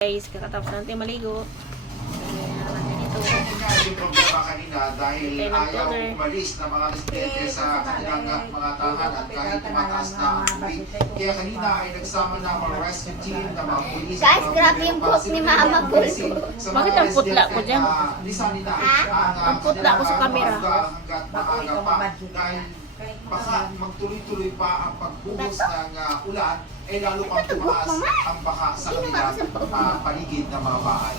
Guys, kakatapos natin maligo. Yung problema kanina dahil ayaw umalis na mga residente sa kanilang mga tahanan kahit tumataas na ang tubig. Kaya kanina ay nagsama na mga rescue team na mga pulis. Guys, grabe yung buhok ni Mama Bulbo. Bakit ang putla ko dyan? Ang putla ko sa camera. Hanggat maaga pa dahil baka magtuloy-tuloy pa ang pagbuhos ng ulan ay lalo pang tumaas ang baka sa kanilang paligid ng mga bahay.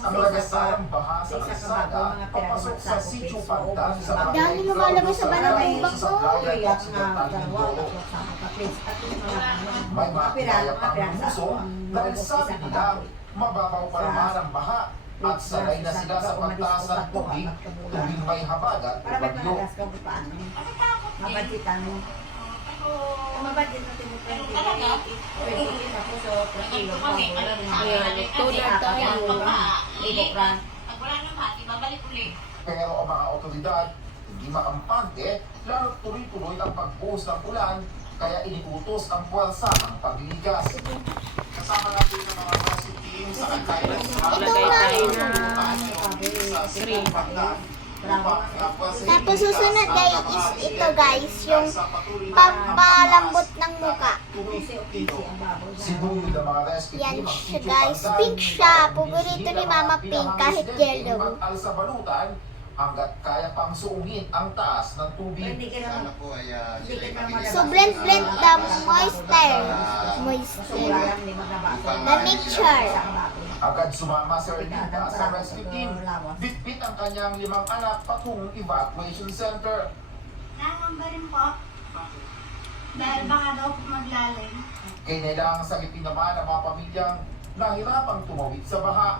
Ang lagasarang baha sa kalsada papasok sa Sitio Pandan sa Dami lumalabas sa banang bako. May mga pinaya pang lumusong dahil sabi nila mababaw pa naman ang baha at sanay na sila sa pagtaas ng tubig tuwing may habagat o bagyo. Mabadjitan mo. Mabadjit natin mo 20 tapos o kilo. Ayan, tulad tayo. Ibokran. Pag wala nang hati, babalik ulit. Pero ang mga otoridad hindi makampante lalo tuloy-tuloy ang pagbuhos ng ulan kaya iniutos ang puwersa ng pagliligas. Kasama natin ang mga rescue team sa Antaylan Lagay tayo na Sitio Pandan. Tapos susunod guys is ito guys, yung pampalambot ng muka. Sinuyod ang mga rescue Yan team ang siya Sitio guys, Pandan. pink siya. Paborito ni Mama Pink kahit yellow. Mag-al sa balutan hanggat kaya pang suungin ang taas ng tubig. Hindi ka naman. So blend the moisture. The mixture. Agad sumama si Ernita sa rescue team. Bitbit ang kanyang 5 anak patungong evacuation center. Nangamba rin po. Dahil baka daw maglalim. Kailangang sagipin naman ang mga pamilyang nahirapang tumawid sa baha.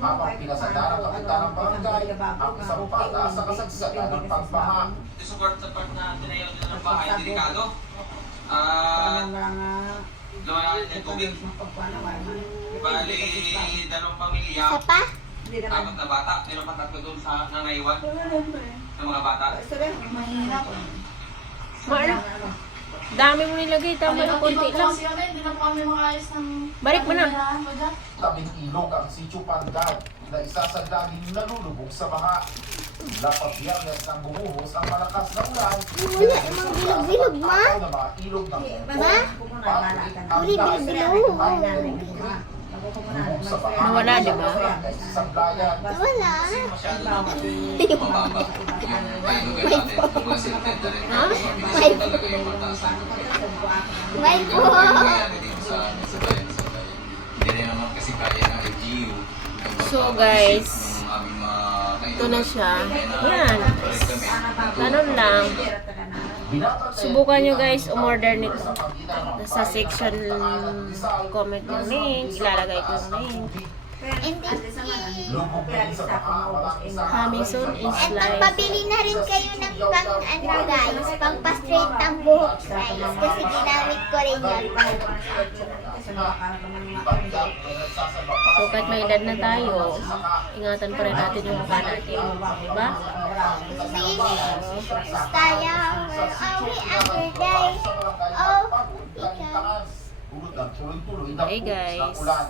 Habang pinasada ng kapitan ng barangay ang isang bata sa kasagsagan ng pagbaha. Support sa part na tinayaw nila ng bahay, delikado. Lumayan ng tubig. Bali, dalawang pamilya, Isa pa? 4 na bata. Meron pa 3 doon sa nangaiwan ng mga bata. Mahirap. Dami mo nilagay, tama na konti lang. Hindi na po kami makaayos ng... Balik mo na. Tabing ilog ang Sitio Pandan na isa sa laging nalulubog sa baha. Dapat biyernes nang bumuhos ang malakas na ulan. Wala emang bilog-bilog, ma. Na mga ilog ng Ma? Uli bilog-bilog. lubog sa baha. Nawala, di ba? Sa Sablayan. Wala. Ha? May po. So guys, ito na siya. Yan. Ganun lang. Subukan nyo guys, umorder nito. Sa section comment yung link. Ilalagay ko yung link. And Hamilton is And live. magpabili na rin kayo ng guys, pang pa-straight ang buhok guys. Kasi ginamit ko rin yun. So kahit may edad na tayo, ingatan pa rin natin yung mukha natin. Diba? Please, tayo. Every other day. Oh, ikaw. Tulad ng tuloy-tuloy na Hey, buhos ng guys. ulan.